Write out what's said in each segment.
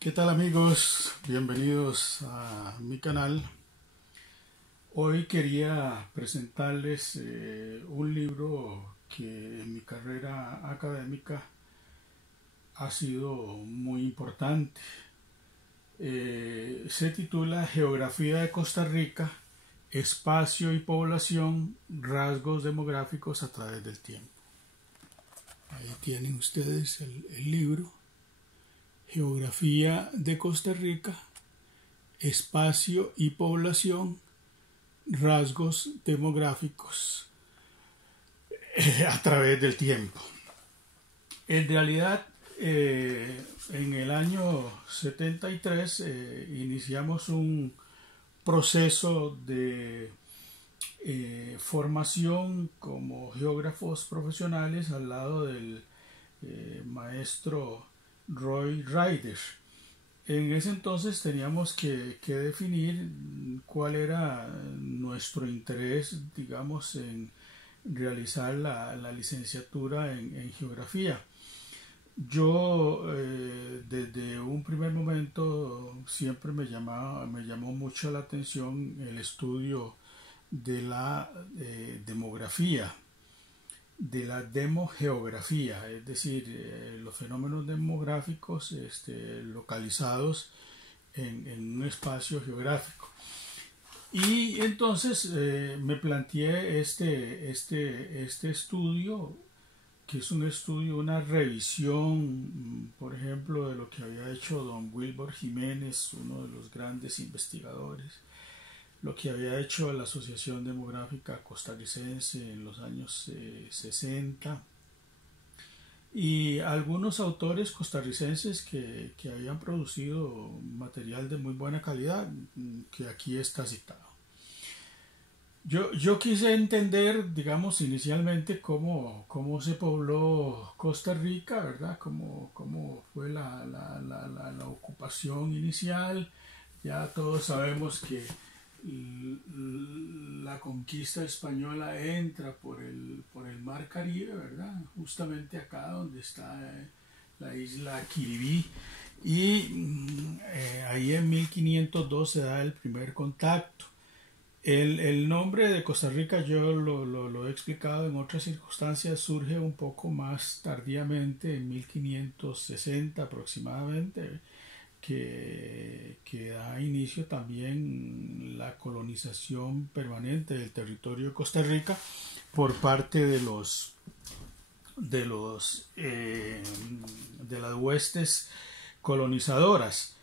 ¿Qué tal amigos? Bienvenidos a mi canal. Hoy quería presentarles un libro que en mi carrera académica ha sido muy importante. Se titula Geografía de Costa Rica, Espacio y Población, Rasgos Demográficos a través del tiempo. Ahí tienen ustedes el libro. Geografía de Costa Rica, Espacio y Población, Rasgos Demográficos a través del tiempo. En realidad, en el año 73 iniciamos un proceso de formación como geógrafos profesionales al lado del maestro Roy Ryder. En ese entonces teníamos que definir cuál era nuestro interés, digamos, en realizar la licenciatura en geografía. Yo desde un primer momento siempre me llamó mucho la atención el estudio de la demografía, de la demogeografía, es decir, los fenómenos demográficos localizados en un espacio geográfico. Y entonces me planteé este estudio, que es un estudio, una revisión, por ejemplo, de lo que había hecho don Wilbur Jiménez, uno de los grandes investigadores, lo que había hecho la Asociación Demográfica Costarricense en los años 60 y algunos autores costarricenses que habían producido material de muy buena calidad, que aquí está citado. Yo quise entender, digamos, inicialmente cómo se pobló Costa Rica, ¿verdad? Cómo fue la ocupación inicial. Ya todos sabemos que la conquista española entra por el mar Caribe, ¿verdad? Justamente acá donde está la isla Quiribí. Y ahí en 1502 se da el primer contacto. El nombre de Costa Rica, yo lo he explicado en otras circunstancias, surge un poco más tardíamente, en 1560 aproximadamente, que da inicio también la colonización permanente del territorio de Costa Rica por parte de las huestes colonizadoras.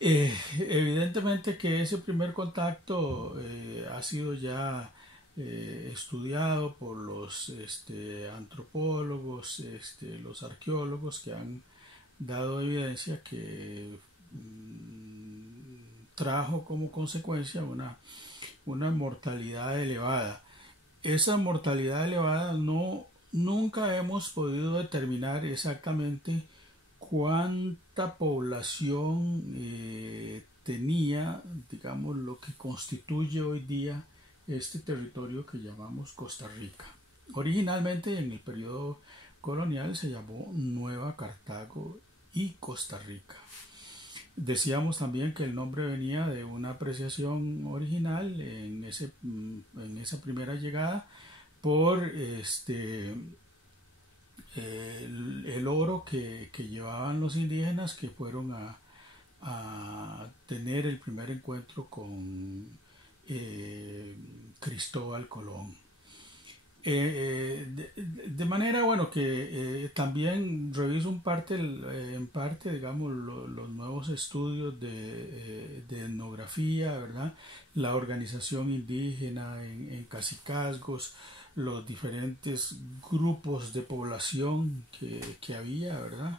Evidentemente que ese primer contacto ha sido ya estudiado por los antropólogos, los arqueólogos, que han dado evidencia que trajo como consecuencia una mortalidad elevada. Esa mortalidad elevada nunca hemos podido determinar exactamente cuánta población tenía, digamos, lo que constituye hoy día este territorio que llamamos Costa Rica. Originalmente en el periodo colonial se llamó Nueva Cartago y Costa Rica. Decíamos también que el nombre venía de una apreciación original en esa primera llegada por el oro que llevaban los indígenas que fueron a tener el primer encuentro con Cristóbal Colón. De manera, bueno, que también reviso en parte, digamos, los nuevos estudios de etnografía, ¿verdad? La organización indígena en cacicazgos, los diferentes grupos de población que había, ¿verdad?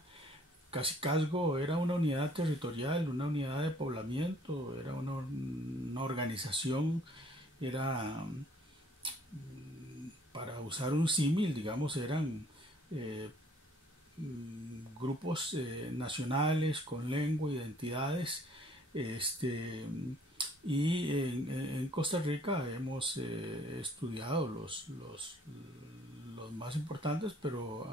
Cacicazgo era una unidad territorial, una unidad de poblamiento, era una organización, era, para usar un símil, digamos, eran eh, grupos nacionales con lengua, identidades, este, y en Costa Rica hemos estudiado los los más importantes, pero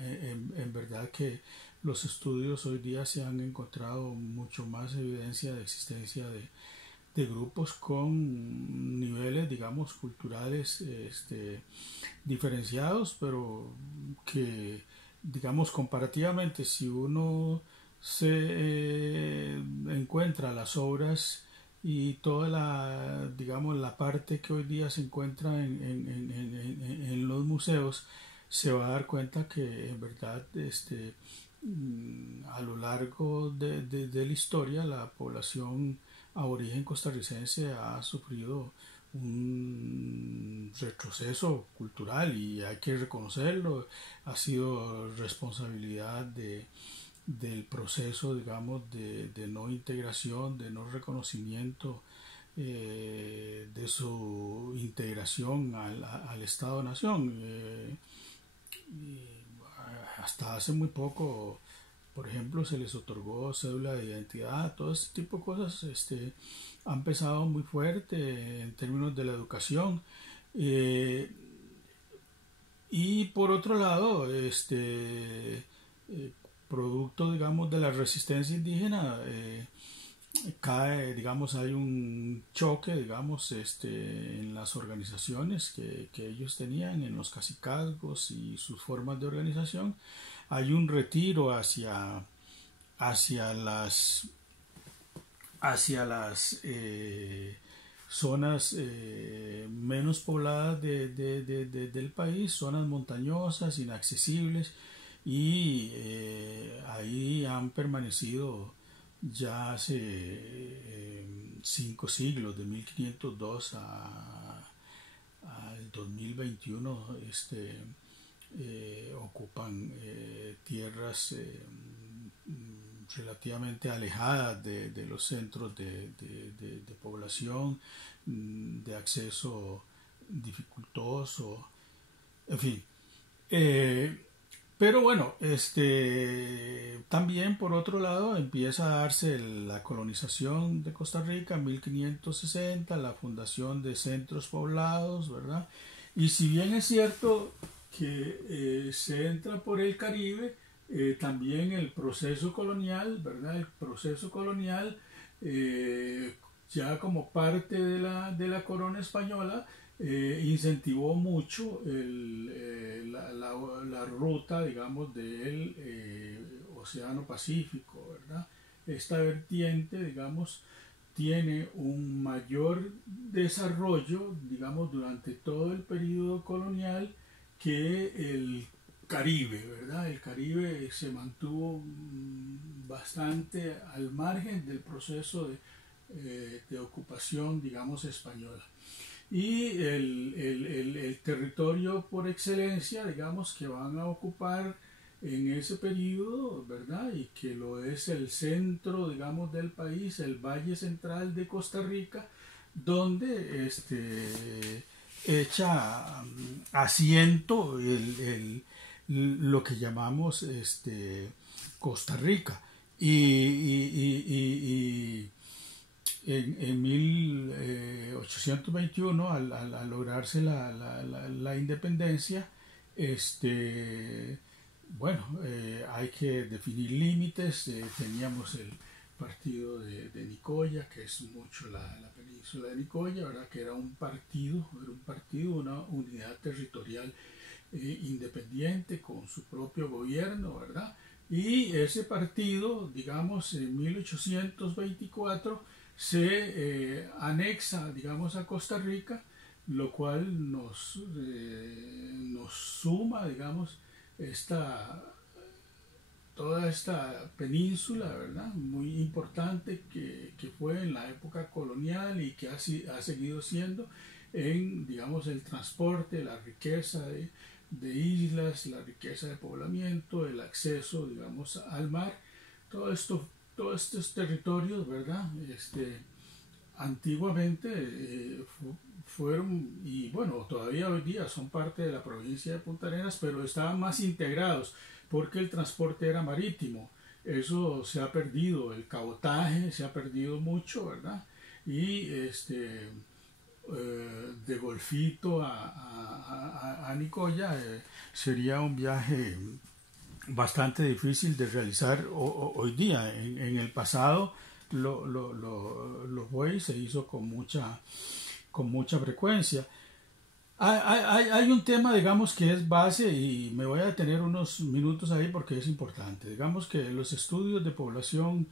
en verdad que los estudios hoy día se han encontrado mucho más evidencia de existencia de grupos con niveles, digamos, culturales diferenciados, pero que, digamos, comparativamente, si uno se encuentra las obras y toda la, digamos, la parte que hoy día se encuentra en los museos, se va a dar cuenta que en verdad a lo largo de la historia la población aborigen costarricense ha sufrido un retroceso cultural y hay que reconocerlo. Ha sido responsabilidad del proceso, digamos, de no integración, de no reconocimiento de su integración al Estado-Nación. Hasta hace muy poco, por ejemplo, se les otorgó cédula de identidad, todo este tipo de cosas han pesado muy fuerte en términos de la educación. Eh, y por otro lado, producto, digamos, de la resistencia indígena, cae, digamos, hay un choque, digamos, en las organizaciones que ellos tenían, en los cacicazgos y sus formas de organización. Hay un retiro hacia las zonas menos pobladas del país, zonas montañosas, inaccesibles, y ahí han permanecido ya hace 5 siglos, de 1502 al 2021, ocupan tierras relativamente alejadas de los centros de población, de acceso dificultoso, en fin. Pero bueno, también por otro lado empieza a darse la colonización de Costa Rica en 1560, la fundación de centros poblados, ¿verdad? Y si bien es cierto que se entra por el Caribe, también el proceso colonial, ¿verdad? El proceso colonial, ya como parte de la corona española, incentivó mucho la ruta, digamos, del Océano Pacífico, ¿verdad? Esta vertiente, digamos, tiene un mayor desarrollo, digamos, durante todo el periodo colonial que el Caribe, ¿verdad? El Caribe se mantuvo bastante al margen del proceso de ocupación, digamos, española. Y el territorio por excelencia, digamos, que van a ocupar en ese periodo, ¿verdad? Y que lo es el centro, digamos, del país, el Valle Central de Costa Rica, donde echa asiento lo que llamamos Costa Rica. Y en 1821, al lograrse la independencia, bueno, hay que definir límites. Teníamos el partido de Nicoya, que es mucho la península de Nicoya, ¿verdad? Que era un partido, una unidad territorial independiente con su propio gobierno, ¿verdad? Y ese partido, digamos, en 1824 se anexa, digamos, a Costa Rica, lo cual nos suma, digamos, toda esta península, ¿verdad? Muy importante que fue en la época colonial y que ha seguido siendo en, digamos, el transporte, la riqueza de islas, la riqueza de poblamiento, el acceso, digamos, al mar. Todos estos territorios, ¿verdad? Antiguamente fueron, y bueno, todavía hoy día son parte de la provincia de Punta Arenas, pero estaban más integrados porque el transporte era marítimo. Eso se ha perdido, el cabotaje se ha perdido mucho, ¿verdad? Y de Golfito a Nicoya, sería un viaje bastante difícil de realizar hoy día. En el pasado lo fue y se hizo con mucha frecuencia. Hay un tema, digamos, que es base y me voy a detener unos minutos ahí porque es importante. Digamos que los estudios de población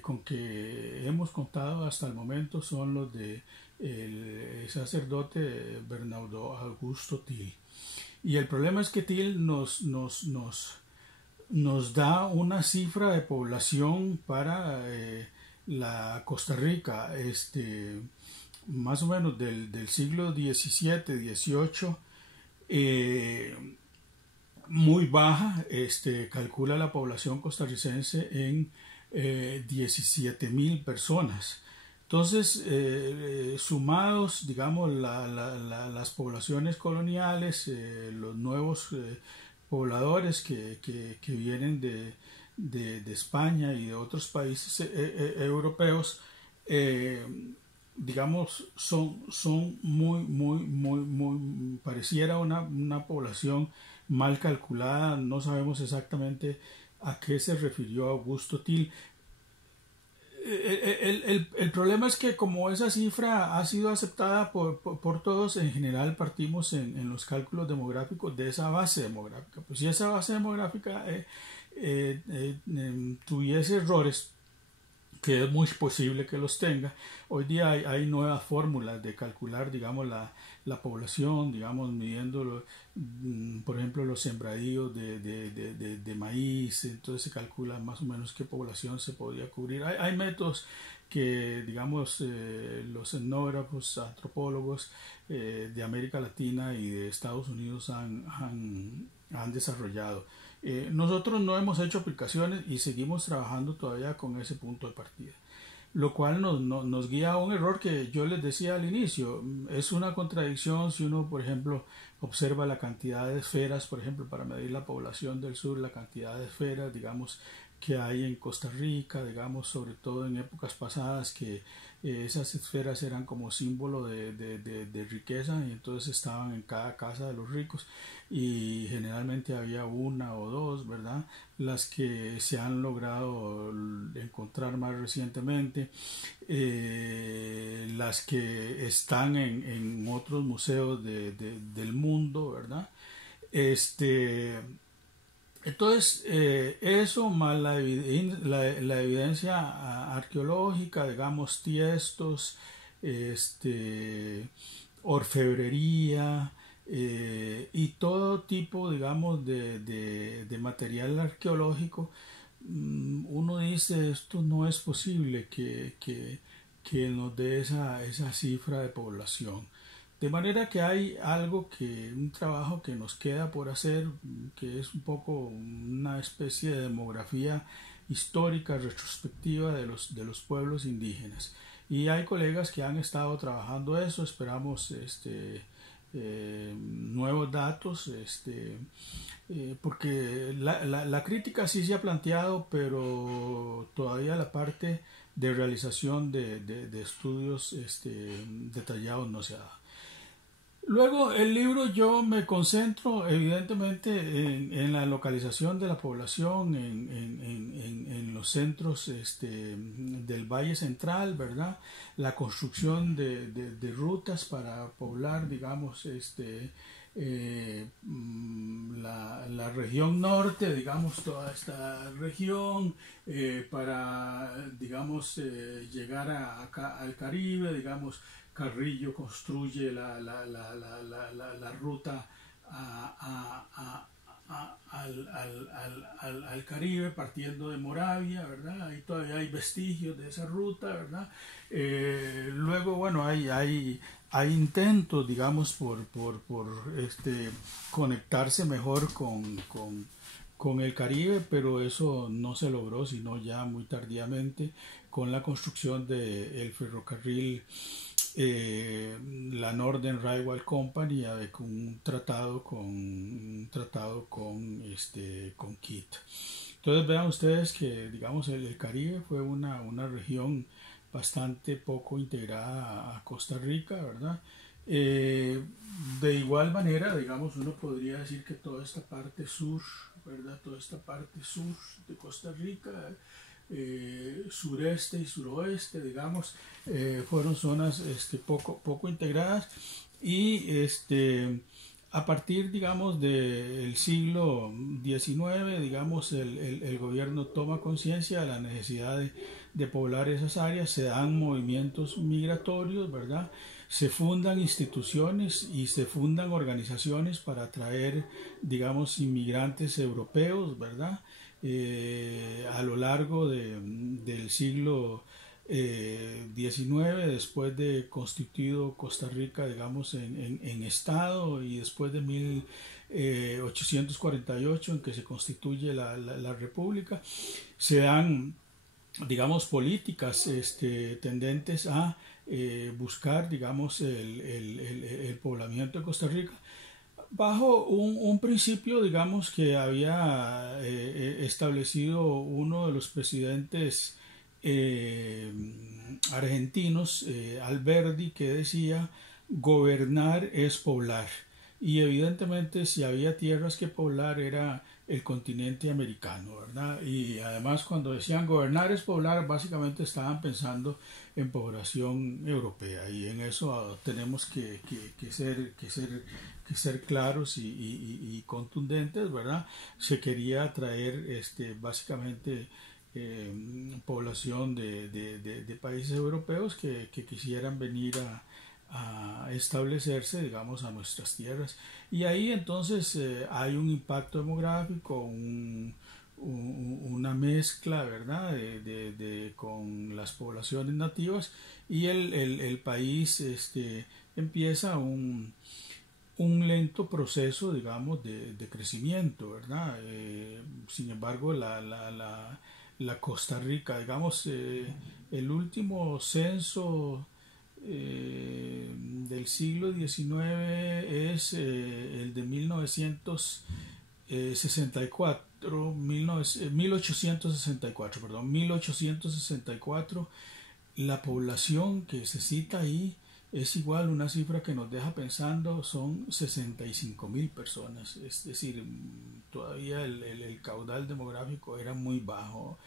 con que hemos contado hasta el momento son los de el sacerdote Bernardo Augusto Till. Y el problema es que Till nos da una cifra de población para la Costa Rica, más o menos del siglo XVII, XVIII, muy baja. Calcula la población costarricense en 17.000 personas. Entonces, sumados, digamos, las poblaciones coloniales, los nuevos pobladores que vienen de España y de otros países europeos, digamos, son muy, pareciera una población mal calculada. No sabemos exactamente a qué se refirió Augusto Till. El problema es que como esa cifra ha sido aceptada por todos, en general partimos en los cálculos demográficos de esa base demográfica. Pues si esa base demográfica tuviese errores, que es muy posible que los tenga, hoy día hay nuevas fórmulas de calcular, digamos, la población, digamos, midiendo, por ejemplo, los sembradíos de maíz. Entonces se calcula más o menos qué población se podría cubrir. Hay métodos que, digamos, los etnógrafos, antropólogos de América Latina y de Estados Unidos han desarrollado. Nosotros no hemos hecho aplicaciones y seguimos trabajando todavía con ese punto de partida, lo cual nos guía a un error que yo les decía al inicio. Es una contradicción si uno, por ejemplo, observa la cantidad de esferas, por ejemplo, para medir la población del sur, la cantidad de esferas, digamos, que hay en Costa Rica, digamos, sobre todo en épocas pasadas, que esas esferas eran como símbolo de riqueza, y entonces estaban en cada casa de los ricos y generalmente había una o dos, ¿verdad? Las que se han logrado encontrar más recientemente, las que están en otros museos del mundo, ¿verdad? Entonces, eso más la evidencia arqueológica, digamos, tiestos, orfebrería, y todo tipo, digamos, de material arqueológico. Uno dice, esto no es posible que nos dé esa cifra de población. De manera que hay un trabajo que nos queda por hacer, que es un poco una especie de demografía histórica, retrospectiva de los pueblos indígenas. Y hay colegas que han estado trabajando eso. Esperamos nuevos datos, porque la crítica sí se ha planteado, pero todavía la parte de realización de estudios detallados no se ha dado. Luego, el libro, yo me concentro evidentemente en la localización de la población en los centros del Valle Central, ¿verdad? La construcción de rutas para poblar, digamos, la región norte, digamos, toda esta región, para, digamos, llegar acá al Caribe, digamos. Carrillo construye la ruta al Caribe, partiendo de Moravia, ¿verdad? Ahí todavía hay vestigios de esa ruta, ¿verdad? Luego, bueno, hay intentos, digamos, por conectarse mejor con el Caribe, pero eso no se logró sino ya muy tardíamente con la construcción del ferrocarril, la Northern Railway Company, con un tratado con Kitt. Entonces vean ustedes que, digamos, el Caribe fue una región bastante poco integrada a Costa Rica, ¿verdad? De igual manera, digamos, uno podría decir que toda esta parte sur, ¿verdad? Toda esta parte sur de Costa Rica, sureste y suroeste, digamos, fueron zonas poco integradas y a partir, digamos, del siglo XIX, digamos, el gobierno toma conciencia de la necesidad de poblar esas áreas, se dan movimientos migratorios, ¿verdad? Se fundan instituciones y se fundan organizaciones para atraer, digamos, inmigrantes europeos, ¿verdad? A lo largo del siglo XIX, después de constituido Costa Rica, digamos, en Estado, y después de 1848, en que se constituye la República, se dan, digamos, políticas tendentes a buscar, digamos, el poblamiento de Costa Rica bajo un principio, digamos, que había establecido uno de los presidentes argentinos, Alberdi, que decía: gobernar es poblar. Y evidentemente, si había tierras que poblar, era el continente americano, ¿verdad? Y además, cuando decían gobernar es poblar, básicamente estaban pensando en población europea, y en eso tenemos que ser claros y contundentes, ¿verdad? Se quería atraer básicamente población de países europeos que quisieran venir a establecerse, digamos, a nuestras tierras. Y ahí entonces hay un impacto demográfico, una mezcla, ¿verdad?, con las poblaciones nativas, y el país empieza un lento proceso, digamos, de crecimiento, ¿verdad? Sin embargo, la Costa Rica, digamos, el último censo del siglo XIX es el de 1964, 1864, perdón, 1864. La población que se cita ahí es igual, una cifra que nos deja pensando, son 65.000 personas, es decir, todavía el caudal demográfico era muy bajo.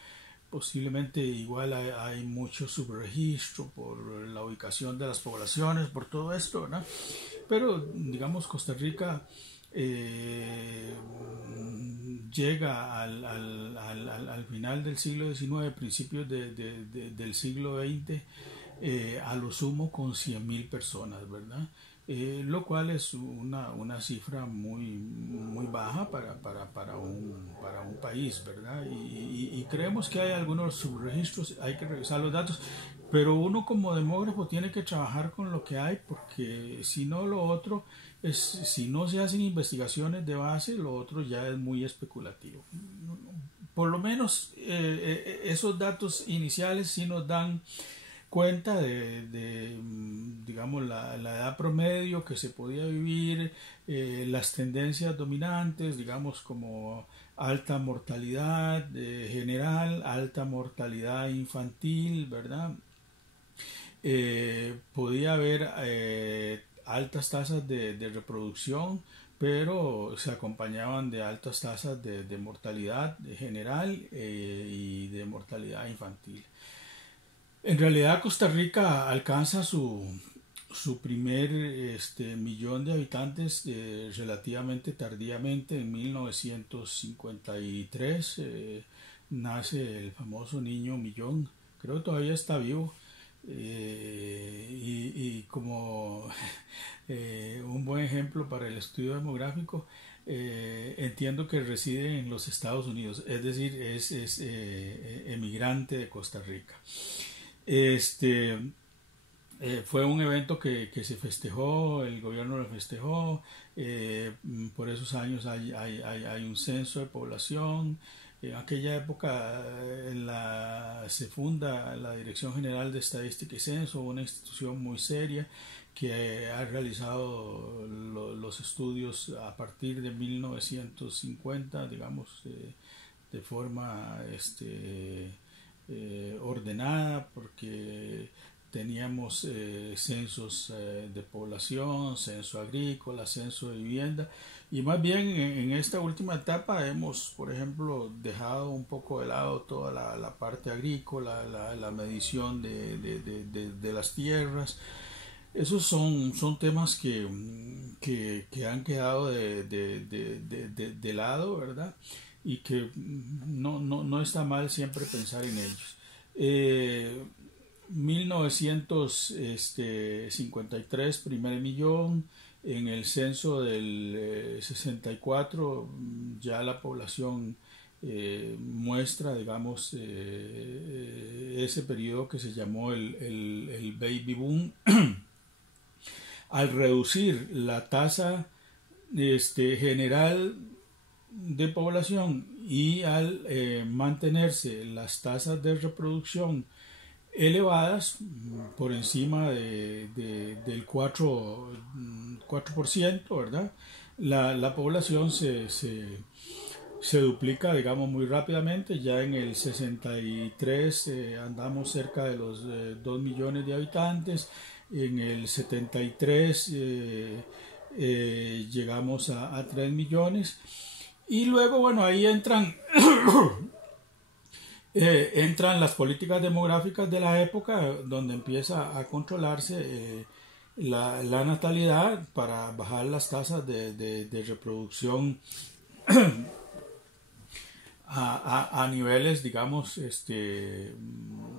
Posiblemente igual hay mucho subregistro por la ubicación de las poblaciones, por todo esto, ¿verdad? Pero, digamos, Costa Rica llega al final del siglo XIX, principios del siglo XX, a lo sumo con 100.000 personas, ¿verdad? Lo cual es una cifra muy baja para un país, ¿verdad? Y creemos que hay algunos subregistros, hay que revisar los datos, pero uno como demógrafo tiene que trabajar con lo que hay, porque si no, lo otro si no se hacen investigaciones de base, lo otro ya es muy especulativo. Por lo menos esos datos iniciales sí nos dan cuenta digamos, la edad promedio que se podía vivir, las tendencias dominantes, digamos, como alta mortalidad general, alta mortalidad infantil, ¿verdad? Podía haber altas tasas de reproducción, pero se acompañaban de altas tasas de mortalidad general y de mortalidad infantil. En realidad, Costa Rica alcanza su primer millón de habitantes relativamente tardíamente, en 1953. Nace el famoso niño millón, creo que todavía está vivo. Y como un buen ejemplo para el estudio demográfico, entiendo que reside en los Estados Unidos, es decir, es emigrante de Costa Rica. Fue un evento que se festejó, el gobierno lo festejó, por esos años hay un censo de población. En aquella época se funda la Dirección General de Estadística y Censo, una institución muy seria que ha realizado los estudios a partir de 1950, digamos, de forma ordenada, porque teníamos censos de población, censo agrícola, censo de vivienda, y más bien en esta última etapa hemos, por ejemplo, dejado un poco de lado toda la parte agrícola, la medición de las tierras. Esos son temas que han quedado de lado, ¿verdad? Y que no está mal siempre pensar en ellos. 1953, primer millón. En el censo del 64 ya la población muestra, digamos, ese periodo que se llamó el baby boom. Al reducir la tasa general de población y al mantenerse las tasas de reproducción elevadas por encima del 4%, ¿verdad? La población se duplica, digamos, muy rápidamente. Ya en el 63 andamos cerca de los 2 millones de habitantes. En el 73 llegamos a 3 millones. Y luego, bueno, ahí entran entran las políticas demográficas de la época, donde empieza a controlarse la natalidad para bajar las tasas de reproducción a niveles, digamos,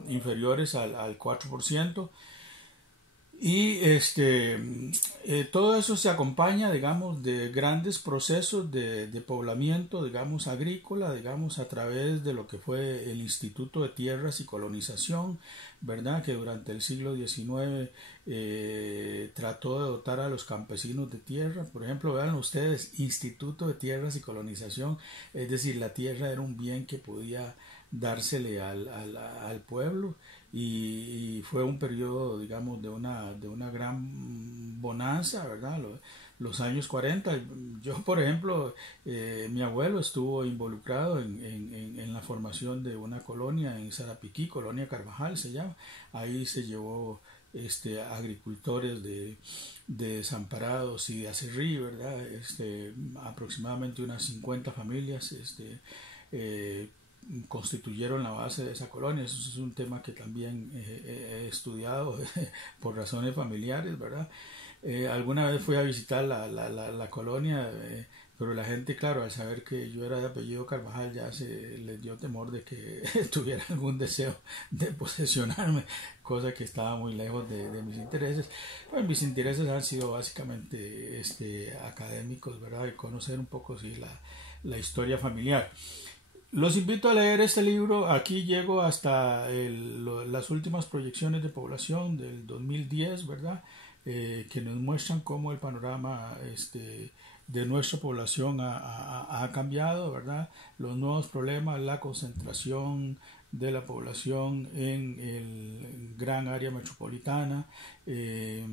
inferiores al 4%. Y todo eso se acompaña, digamos, de grandes procesos de poblamiento, digamos, agrícola, digamos, a través de lo que fue el Instituto de Tierras y Colonización, ¿verdad? Que durante el siglo XIX trató de dotar a los campesinos de tierra. Por ejemplo, vean ustedes, Instituto de Tierras y Colonización, es decir, la tierra era un bien que podía dársele al pueblo. Y fue un periodo, digamos, de una gran bonanza, ¿verdad? Los años 40. Yo, por ejemplo, mi abuelo estuvo involucrado en la formación de una colonia en Sarapiquí, Colonia Carvajal se llama. Ahí se llevó agricultores de Desamparados y de Acerrí, ¿verdad? Aproximadamente unas 50 familias constituyeron la base de esa colonia. Eso es un tema que también he estudiado por razones familiares, ¿verdad? Alguna vez fui a visitar la colonia, pero la gente, claro, al saber que yo era de apellido Carvajal, ya se les dio temor de que tuviera algún deseo de posesionarme, cosa que estaba muy lejos de mis intereses. Pues mis intereses han sido básicamente académicos, ¿verdad? De conocer un poco, sí, la historia familiar. Los invito a leer este libro. Aquí llego hasta las últimas proyecciones de población del 2010, ¿verdad? Que nos muestran cómo el panorama de nuestra población ha cambiado, ¿verdad? Los nuevos problemas, la concentración de la población en el gran área metropolitana, el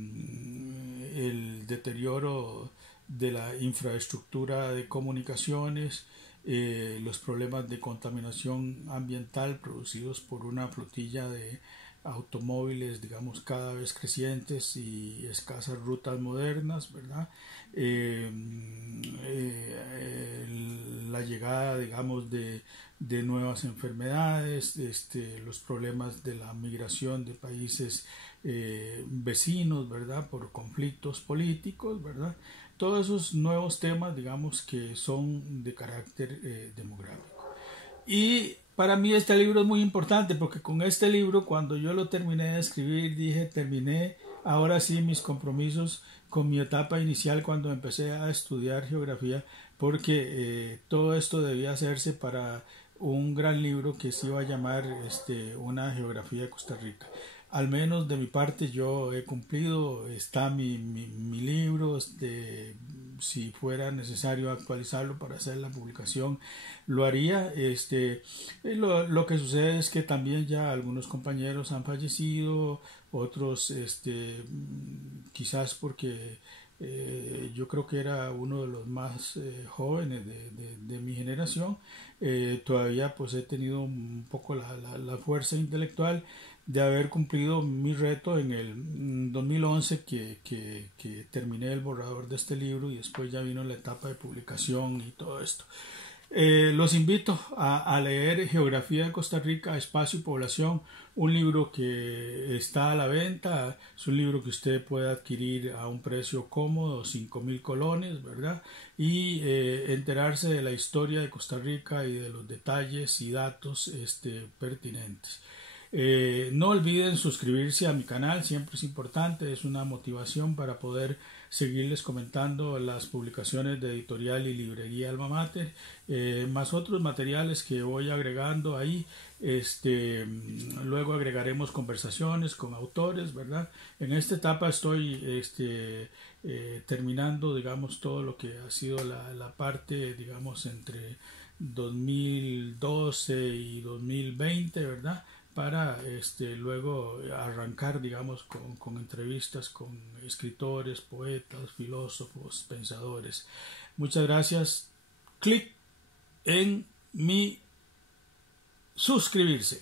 deterioro de la infraestructura de comunicaciones, los problemas de contaminación ambiental producidos por una flotilla de automóviles, digamos, cada vez crecientes y escasas rutas modernas, ¿verdad? La llegada, digamos, de nuevas enfermedades, los problemas de la migración de países vecinos, ¿verdad? Por conflictos políticos, ¿verdad? Todos esos nuevos temas, digamos, que son de carácter demográfico. Y para mí este libro es muy importante porque con este libro, cuando yo lo terminé de escribir, dije, terminé ahora sí mis compromisos con mi etapa inicial cuando empecé a estudiar geografía, porque todo esto debía hacerse para un gran libro que se iba a llamar una geografía de Costa Rica. Al menos de mi parte yo he cumplido, está mi libro, si fuera necesario actualizarlo para hacer la publicación, lo haría. Lo que sucede es que también ya algunos compañeros han fallecido, otros quizás porque Yo creo que era uno de los más jóvenes de mi generación. Todavía pues he tenido un poco la fuerza intelectual de haber cumplido mi reto en el 2011 que terminé el borrador de este libro y después ya vino la etapa de publicación y todo esto. Los invito a leer Geografía de Costa Rica, Espacio y Población, un libro que está a la venta, es un libro que usted puede adquirir a un precio cómodo, 5.000 colones, ¿verdad? Y enterarse de la historia de Costa Rica y de los detalles y datos pertinentes. No olviden suscribirse a mi canal, siempre es importante, es una motivación para poder seguirles comentando las publicaciones de Editorial y Librería Alma Mater, más otros materiales que voy agregando ahí. Luego agregaremos conversaciones con autores, ¿verdad? En esta etapa estoy terminando, digamos, todo lo que ha sido la parte, digamos, entre 2012 y 2020, ¿verdad? Para luego arrancar, digamos, con entrevistas con escritores, poetas, filósofos, pensadores. Muchas gracias. Clic en mi suscribirse.